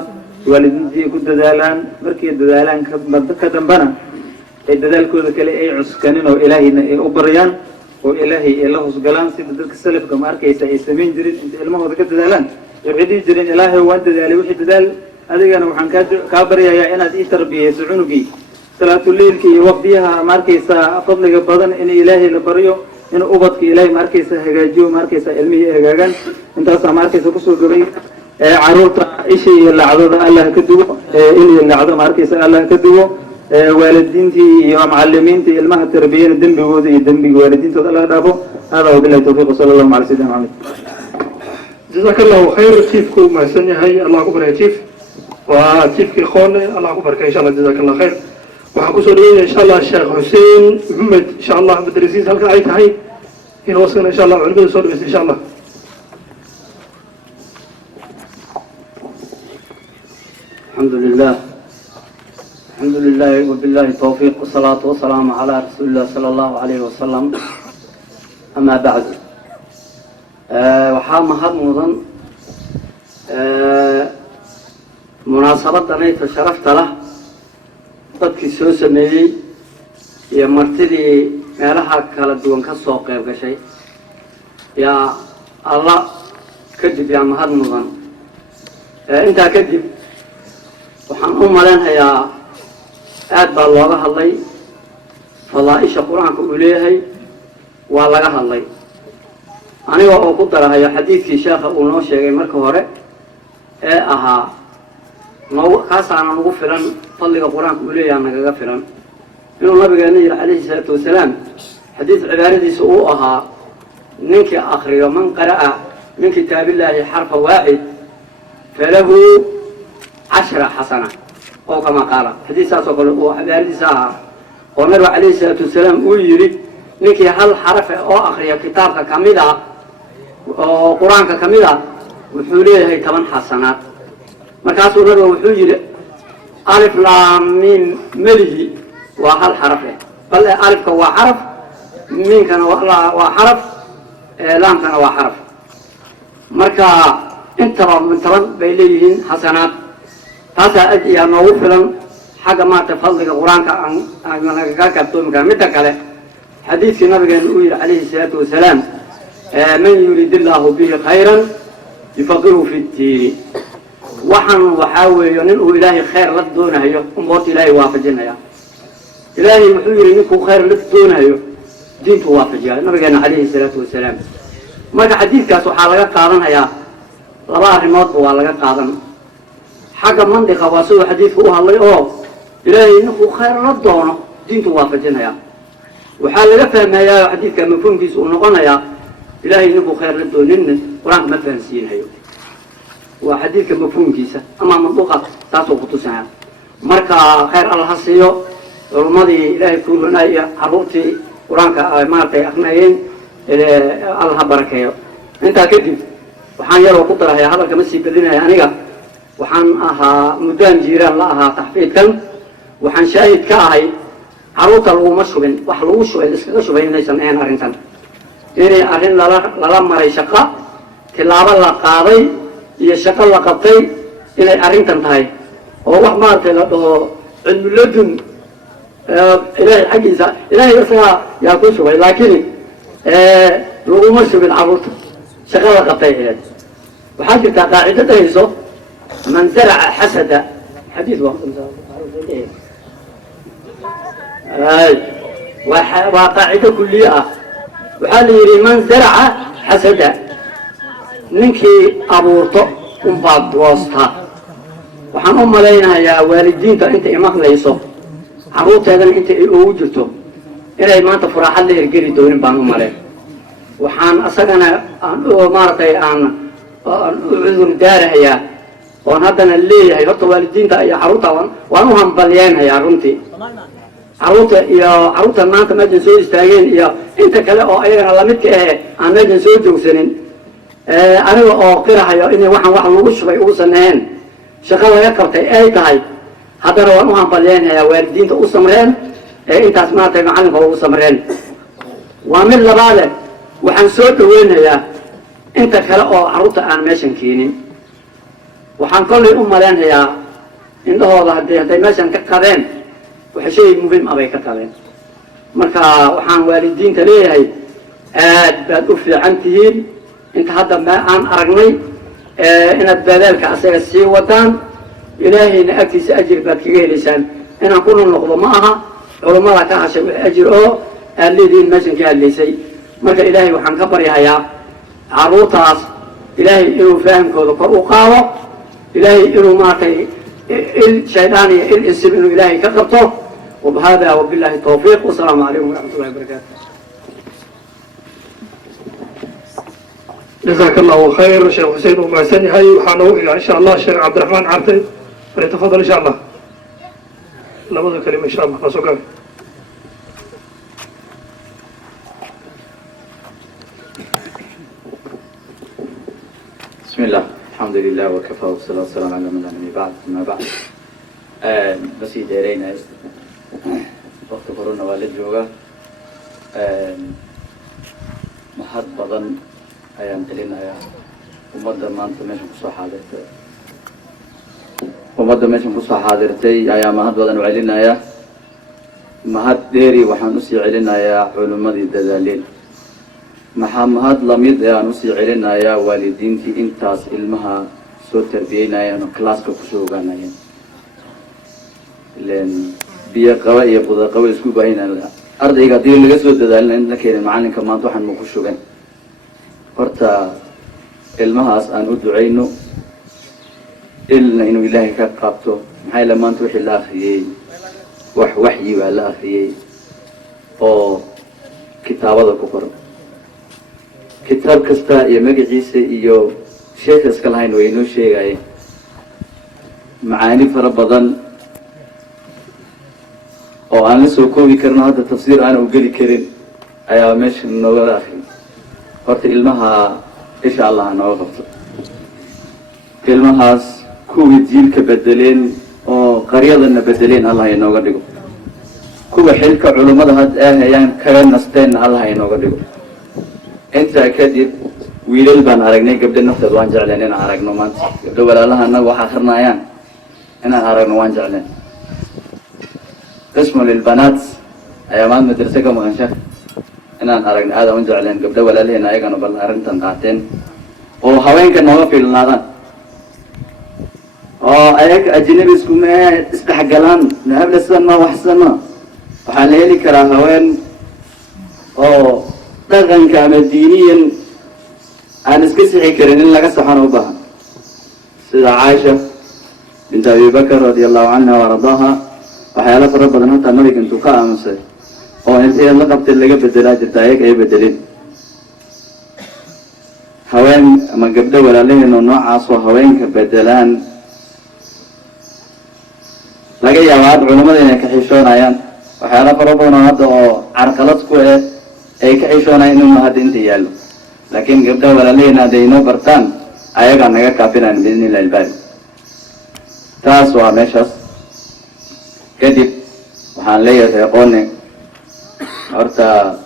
waalidiintii ku dadaalaan, markay dadaalaan ka dambana ay dadaalkooda kale ay cuskanin oo ilaahayna ay u baryaan oo ilaahay ay la hoosgalaan sida dadka salafka ma arkaysa ay samayn jirin inta ilmahooda ka dadaalaan. waxay dhihi jireen ilaahay waan dadaalay wixii dadaal adigana waxaan kaa baryayaa inaad ii tarbiyeyso cunugii salaatuleilka iyo waqtiyaha ma arkaysa fadliga badan in ilaahay la baryo, in ubadka ilaahay ma arkaysa hagaajiyo ma arkaysa ilmihii hagaagaan. intaasaa ma arkaysa kusoo gabay carruurta isha iyo lacdada allah ka duwo, in iyo lacdo ma arkaysa allah ka duwo. waalidiintii iyo macalimiintii ilmaha tarbiyana dembigooda iyo dembiga waalidiintooda allah dhaafo. hada wabillahi tawfiiq wasala allahu ala sayidina maxamed. jazaaka allahu khayr. jiifku mahadsan yahay, allah ku baraya jiif. وتيفك إخواني الله أكبر إن شاء الله جزاك الله خير وحكو سوريين إن شاء الله الشيخ حسين محمد إن شاء الله مدرسين هلك عيت هاي هنا وصلنا إن شاء الله علمي سوري بس إن شاء الله الحمد لله وبالله التوفيق والصلاة والسلام على رسول الله صلى الله عليه وسلم أما بعد waxaa mahad mudan munaasabaddanayta sharafta lah dadkii soo sameeyey iyo martidii meelaha kala duwan ka soo qayb gashay yaa alla kadib yaa mahad mudan intaa kadib waxaan u malaynayaa aad baa looga hadlay fadaaisha qur-aanka uu leeyahay waa laga hadlay aniga oo ku darahayo xadiidkii sheekha uu noo sheegay marka hore ee ahaa kaasaana nagu filan fadliga qur-aanka uu leeyaha nagaga filan inuu nabigeena yidhi calayhi salaatu wasalaam xadiid cibaaradiisa uu ahaa ninkii akriyo man qara'a min kitaabillaahi xarfa waaxid falahu 10 xasana oo kama qaala xadiid saas oo kale uu cibaaradiisa ahaa oo nabiga calayhi salaatu wasalaam uu yidhi ninkii hal xaraf oo akriyo kitaabka ka mid ah oo qur-aanka ka mid ah wuxuu leeyahay 10 xasanaad markaasuu nabiga wuxuu yidhi alif laam miim melihi waa hal xaraf bal alifka waa xaraf miimkana waa xaraf laamkana waa xaraf marka intaba min 10 bay leeyihiin xasanaad taasaa aad iyo noogu filan xagga maarta fadliga qur-aanka aan nagaga kabtoomi kara midda kale xadiidkii nabigeena uu yidhi calayhi salaatu wasalaam man yurid illaahu bihi khayran yufaqihu fi ddiini waxaan waxaa weeyo nin uu ilaahay khayr la doonayo umboorta ilaahay waafajinaya ilaahay wuxuu yidhi ninkuu khayr la doonayo diintu waafajiya nabigeena calayhi salaatu wasalaam marka xadiidkaas waxaa laga qaadanayaa laba arrimoodba waa laga qaadan xagga mandiqa waa siduu xadiidku u hadlay oo ilaahay ninkuu khayr la doono diintu waafajinaya waxaa laga fahmayaa xadiidka mafhuumkiisa uu noqonayaa ilaahay ninkuu khayr la dooninna qur-aanka ma fahansiinayo waa xadiidka mafhuumkiisa ama manduuqa taasoo ku tusanaya marka khayr alla ha siiyo culummadii ilaahay kuulanay iyo carruurtii qur-aanka maaragtay akrinayeen alla ha barakeeyo intaa kadib waxaan yaroo ku darahayaa hadalka ma sii badinaya aniga waxaan ahaa muddaan jiiraan la ahaa taxfiidkan waxaan shaahid ka ahay carruurta laguma shubin wax lagu shubay iskaga shubay inaysan ahayn arrintan inay arrin lala maray shaqo tilaabo la qaaday iyo shaqo la qabtay inay arrintan tahay oo wax maaragtay la dhaho cilmi ladun ilaahay xaggiisa ilaahay isagaa yaa ku shubay laakiin laguma shubin carruurta shaqo la qabtay ahayd waxaa jirtaa qaacido dhahayso man zaraca xasada xadiid waa qaacido kulliye ah waxaa la yidhi man zaraca xasada ninkii abuurto unbaad goostaa waxaan u malaynayaa waalidiinta inta imaqlayso carruurteedana inta ay ugu jirto inay maanta furaaxad la hergeli doonin baan u malayn waxaan asagana maaragtay aan u cudur daarahayaa oon haddana leeyahay horta waalidiinta iyo carruurta waan u hambalyeenhayaa runtii carruurta maanta meeshan soo istaageen iyo inta kale oo ayagana lamidka ahe aan meeshan soo joogsanin aniga oo qirahayo inay waxaan wax lagu shubay ugu sameeyeen shaqo laga qabtay ay tahay haddana waan u hambalyeenhayaa waalidiinta u samreen intaas maaragtay macalinka ugu samreen waa mid labaade waxaan soo dhaweynayaa inta kale oo carruurta aan meeshan keenin waxaan kollay u malaynayaa indhahooda hadday meeshan ka qabeen waxa shay muhiim ah bay ka qabeen marka waxaan waalidiinta leeyahay aad baad u fiican tihiin inta hadda ma aan aragnay inaad dadaalka asaga sii wadaan ilaahayna agtiisa ajir baad kaga helaysaan inaan ku noqdo ma aha culummada ka hashay wixii ajir oo aad leedihiin meeshan ka hadlaysay marka ilaahay waxaan ka baryahayaa carruurtaas ilaahay inuu fahamkooda kor u qaado ilaahay inuu maaragtay الشيطان الإنسان إنه إلهي كقبته وبهذا وبالله التوفيق والسلام عليكم ورحمة الله وبركاته. جزاك الله خير شيخ حسين وما سني هاي وحانو إن شاء الله الشيخ عبد الرحمن عرفي فليتفضل إن شاء الله. لابد كلمة إن شاء الله. نسوكا. بسم الله الحمد لله وكفى والصلاة والسلام على من لا نبي بعد ما بعد بس يديرينا وقت كورونا والد جوجا محط بدن أيام تلينا يا ومدة ما أنت ماشي بصح حاضرتي ومدة ماشي بصح حاضرتي أيام محط بدن وعلينا يا محط ديري وحنوسي علينا يا علماء الدلالين محمد لميد يا نسي علينا يا والدين في إنتاس علمها سو تربينا يا نكلاس كفشوجانا يا لأن بيا قوي يبغى قوي سكوب هنا أرض يقدر اللي جسوا تدلنا إن كان معلن كمان توحن مخشوجان فرتا علمها أن أدعينه إلا إنه إلهي كقابته هاي لما نروح الآخرية وحي ولا آخرية أو كتابة الكفر كتاب كستا يمجي عيسى إيو شيخ اسكالهين وينو شيء أي معاني فربضان أو أنا سوكو بكرنا هذا التفسير أنا وقلي كريم أيها مش النوغة الأخير قلت إلمها إن شاء الله أنا وقفت إلمها كوي دين كبدلين أو قريضا نبدلين الله ينوغة ديكو كوي حلك علماء هاد يعني كرين نستين الله ينوغة ديكو أنت كذب ويلل بان أرجعني قبل النفط وان جعلنا أنا أرجنا مانت قبل ولا الله أنا وآخرنا يان أنا أرجنا وان جعلنا قسم للبنات أيام مدرسة كم غنشة أنا أرجنا هذا وان جعلنا قبل ولا له نايق أنا بل أرجنا تنقاتين وهواين كنا في النادان أيك أجنبي سكوم استحقلان نهب لسنا وحسنا وحالي كرا هواين دغن كامل دينيا أنا سكسي كرين إن لك سبحانه وبها سيدة عائشة بنت أبي بكر رضي الله عنها ورضاها وحيالا فرب بدنا حتى النبي كنت قائم مسير أو أنت يلا قبت اللي قبل بدلات التايك أي بدلين هوين ما قبل ولا ليه إنه نوع عصوا هوين كبدلان لقي يا واد علماء إنك حيشون عيان وحيالا فرب بدنا هذا عرقلت كوه أي كعيشون إنه ما هاد أنت يالو لكن قبل ولا لينا دينو برتان أيها نجا كافينا بإذن الله الباري تاسوا مشاس كذب وحن ليه يقولني أرتا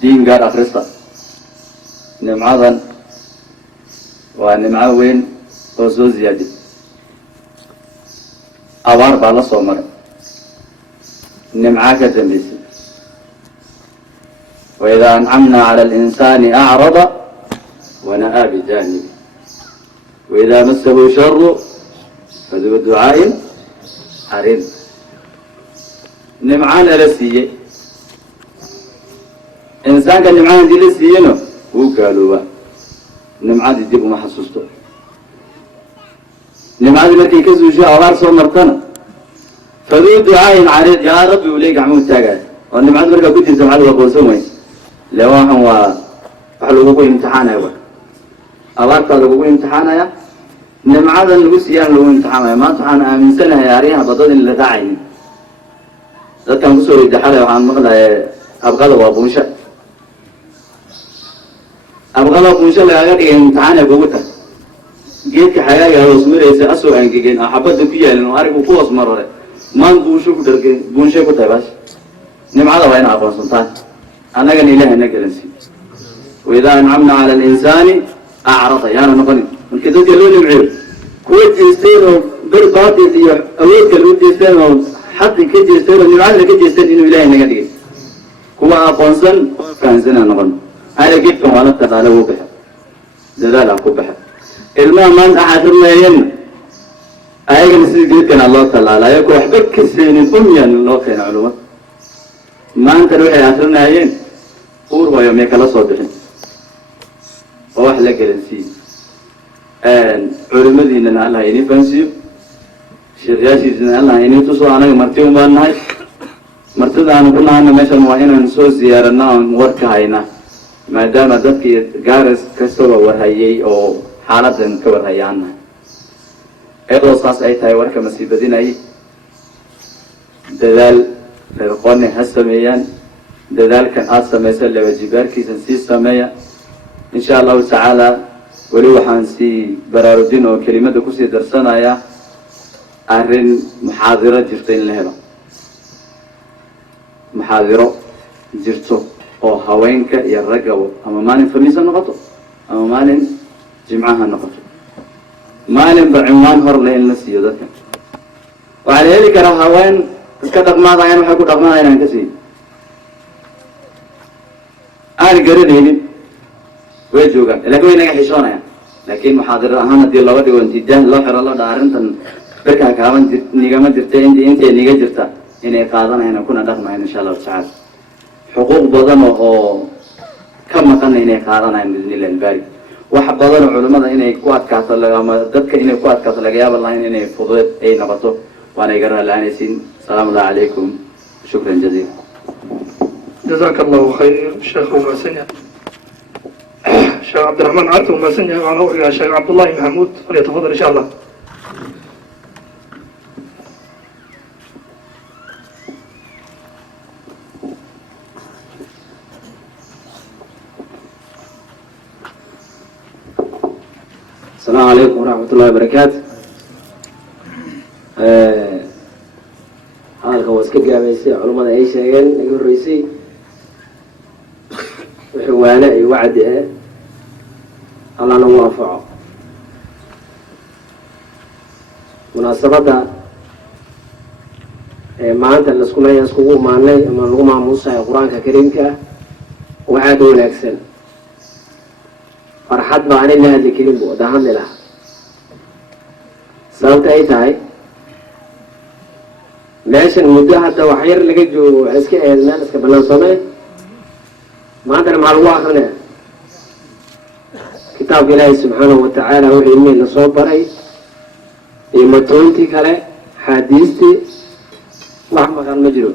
دين قار أخرستا نمعاذن ونمعاوين وزوز زيادة أوار بالا صومر نمعاك تنبيسي وإذا أنعمنا على الإنسان أعرض ونأى بجانبه وإذا مسه شر فذو دعاء عريض نمعان لسيء إنسان كان نمعان دي لسيء هو قالوا نمعان دي ما حسسته نمعان مركي كزو شاء الله رسول مرتنا فذو دعاء عريض يا ربي وليك عمود تاقات ونمعان مركي كنت يسمع له وقوسومي لواحد وحلوه امتحانه هو أبارك له امتحانه يا نمعذ الوسيان له امتحانه ما امتحان من سنة يا ريها بدل اللي داعي ده كان بسوري دحاله وعن مغلى أبغى له وابونشة أبغى له وابونشة لا غير امتحانه بوته جيت حياة يا رسمي رئيس أسوأ إنجيل أحبته فيها لأنه عارف وفوز مرة ما نبوشه كتر بونشة كتر بس نمعذ وين أبغى سلطان أنا قال إله نجلسي وإذا أنعمنا على الإنسان أعرض يعني نقول من كده يقولون معير كويت يستيروا برباطي دي أول كلمة يستيروا حد كده يستيروا نوعنا كده يستيروا إنه إله نجدي هو أبونسن كان زنا نقول هذا جيت وانا تقاله به زلال أقوبه الماء من أحد ما ين أيق نسيج جيت كان الله تعالى لا يكون حبك سين أميا الله كان علومه ما أنت روح يا أخرنا ين قول ويوم يكلا صدقين وواحد جلسي علماء ديننا الله يني فنسيو شرياسي ديننا الله يني تصو أنا مرتين بانهاي مرتين أنا كنا أنا مثلا وين نسوي زيارنا ورك هاينا ما دام ذاتك جارس كسر ورهاي أو حالة كور هايانا iyadoo saas ay tahay warka ma sii badinayay dadaal reer qoone ha sameeyaan dadaalkan aada samaysa laba jibaarkiisan sii sameeya insha allahu tacaala weli waxaan sii baraarujin oo kelimada kusii darsanaya arrin muxaadiro jirto in la helo muxaadiro jirto oo haweenka iyo raggaba ama maalin khamiis ha noqoto ama maalin jimco ha noqoto maalinba cinwaan hor le in la siiyo dadka waxaa la heli karaa haween iska dhaqmaadayaan waxay ku dhaqmaadayaan aan ka siiyo aan garanaynin way joogaan laakiin way naga xishoonayaan laakiin muxaadiro ahaan haddii looga dhigo intidaah loo xiro loo dhaa arrintan birkaa kaaban nigama jirta intay niga jirta inay qaadanayaan kuna dhaqmayaan insha allahu tacaala xuquuq badan oo ka maqana inay qaadanayaan biidnillahi albaari wax badan oo culimada inay ku adkaato ama dadka inay ku adkaato laga yaaba lahayn inay fududeed ay noqoto waana iga raalaanaysiin asalaamu allahu calaykum shukran jaziila جزاك الله خير شيخ وماسنيا شيخ عبد الرحمن عارف وماسنيا وعلى وجه شيخ عبد الله محمود فليتفضل إن شاء الله. السلام عليكم ورحمة الله وبركاته. halka waa iska gaabaysay culimmada ay sheegeen iga horreysay wixii waane ay wacdi ah allana u anfaco munaasabadda maanta laiskuleeya iskugu imaanay ama lagu maamuusayo qur-aanka kariimka ah waa aada u wanaagsan farxad baa anin la hadli karin bu wada hadli lahaa sababta ay tahay meeshan muddo hadda wax yar laga joogo waxay iska ahayd meel iska banaan soomee maantana maxaa lagu akrinaya kitaabka ilaahay subxaanahu watacaala wuxuu ilmihii lasoo baray iyo matoontii kale xaadiistii wax maqan ma jiro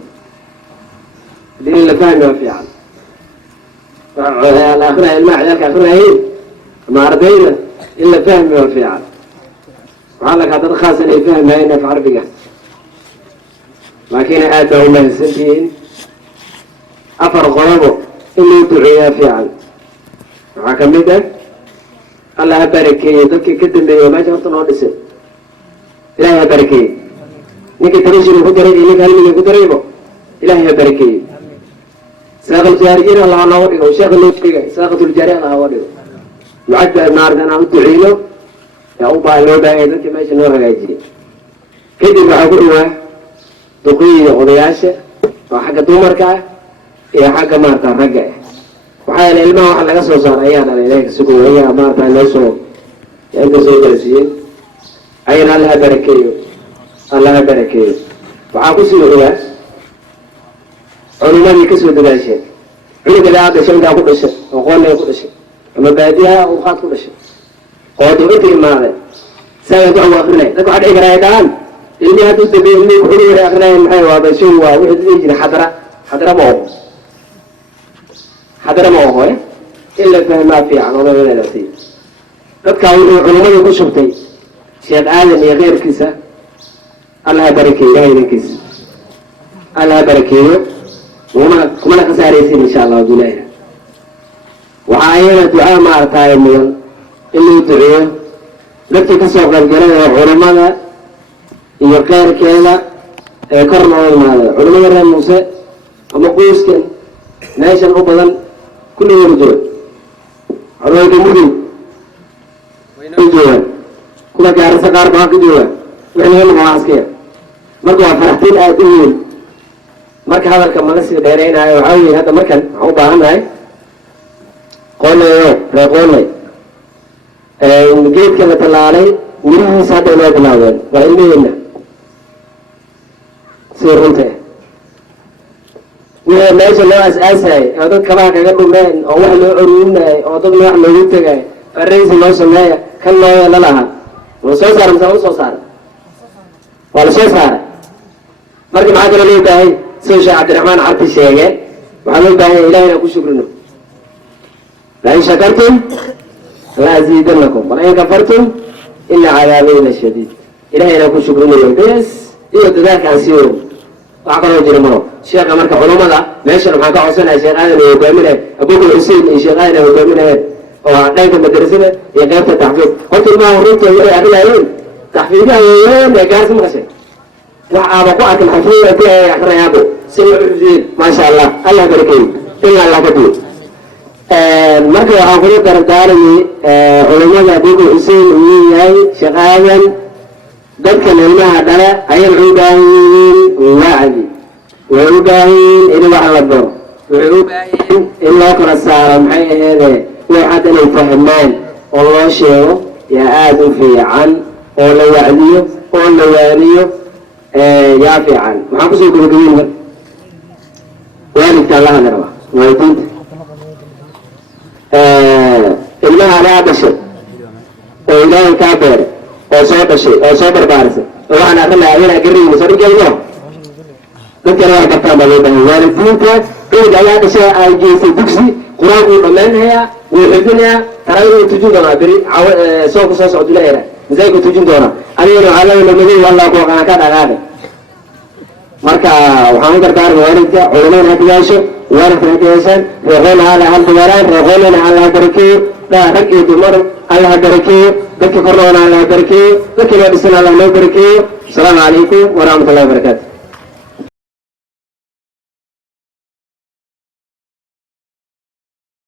haddii in la fahmi waa fiican la akrinaya ilmaha ciyaalka akrinayeen ama ardayda in la fahmi waa fiican waxaa lagaa dad khaas inay fahmayeen af carabiga laakiin aad baa umahadsantihiin afar qodabo in loo duceeyaa fiican waxaa ka mid ah alla ha barakeeye dadkii ka dambeeyey oo meesha horta noo dhisay ilaahay ha barakeeye ninkii tabashir ku daray iyo ninka halmiga ku daraybo ilaahay ha barakeeye saaqatuljaariyin allah nooga dhigo sheekha loo dhigay saaqatuljaari allah uga dhigo lacag baa naarta inaan u duceyno yaa u baa loo baahaya dadkii meesha noo hagaajiyey kadib waxaa ku dhawaa duqiyii odayaasha oo xagga dumarka ah iyo xagga maarata ragga ah waxaa yeele ilmaha waxa laga soo saara ayaa dhalay ilahay kasugo ayaa maarata loosoo inta soo galsiiyey ayana alla ha barakeeyo alla ha barakeeyo waxaa kusii ogaa culimadii kasoo dadaasheen cunuga daa dhashay intaa ku dhashay oo qoonay ku dhashay ama baadiyaha uu qaad ku dhashay qoodo inta imaaday saaga wax u akrinay dadka waxaa dhici karaa dhahaan ilmihii hadda u dambeeyey ilmihii wuxuu yiri akrinayeen maxay waa bashow waa wixii dhihi jiray xadra ma oho xadra ma oho in la fahmaa fiican oo la siiyo dadkaa wuxuu culimadii ku shubtay sheekh aadan iyo keyrkiisa alla ha barakeeyo ilahay idinkiisa alla ha barakeeyo kumana khasaaraysin insha allah abdullahina waxaa ayana ducaa maarataay mudan in loo duceeyo dadkii kasoo qaybgalay oo culimada iyo keyrkeeda ee kor loo imaada culimada reer muuse ama qoyskan meeshan u badan kulligooda jooga culimada mudug wayna joogaan kuwa gaarisa qaar baa ka jooga wixii laga maqaa askaya marka waa faraxtiin aada u weyn marka hadalka maga sii dheereynayo waxaa weeye hadda markan waxaan u baahannahay qoonleyo reer qoonley geedka la tallaalay mirihiisa hadda inoo bilaabeen waa ilmaheenna sii runta wixii meesha loo as-aasayay oo dad kabaha kaga dhumeen oo wax loo oruurinayay oo dad noox loogu tegay faraysi loo sameeya kan loo yeela lahaa la soo saara mise la soo saaray waa la soo saaray marka maxaa kale loo baahay sida sheekh cabdiraxmaan cabdi sheege waxaa loo baahan yahay ilahay inaan ku shukrino lain shakartum la aziidanakum walain kafartum ina cadaabi la shadiid إلهي أنا كل شكر منه بس إيه ذاك عن سيره وعقله جرمه شيخ أمريكا علماء ماشي أنا معك عصنا شيخ هذا وكامله أبوك الحسين شيخ هذا وكامله وعندك مدرسة يقف التحفيظ قلت ما هو ريت يا أخي لا تحفيظها يوم يا جالس مغشى وأبوك الحفيظ يا أخي يا أبو سمع ما شاء الله الله يبارك إلا الله كبير marka waxaan kula dardaarayay culimada abugu xuseen uu yahay shaqaadan dadka ilmaha dhala ayay u baahan yihiin wacdi way u baahan yihiin in wax la baro way u baahan yihiin in loo kala saaro maxay ahaydee way hadda inay fahmaan oo loo sheego yaa aad u fiican oo la wacdiyo oo la waaniyo yaa fiican waxaan kusoo gabagabeyn waalidka allaha daraba waalidiinta ilmaha adaa dhashay oo ilaahay kaa beeray oo soo dhashay oo soo barbaarisay oo waxaan akrinayaa inaa garayni soo dhigayno dadkana wax bartaan baa loo baahan waalidiinta cunug ayaa dhashay ay geysay dugsi qur-aanku wuu dhammaynayaa wuu xifdinayaa tarawih wuu tujin doonaa beri soonku soo socdo ilaahayna masaajidku tujin doonaa adigana waxaa leeyahay madow allah ku aqana ka dhaqaaqay marka waxaan u dardaarmay waalidka culimada ha digaasho waalidka ha digaashaan reeqoona alla ha digaaraan reeqoonana alla ha barakeeyo rag iyo dumar alla ha barakeeyo dadka kornoona alla ha barakeeyo dadka loo dhisan alla ha loo barakeeyo asalaamu calaykum waraxmatullahi wabarakaatu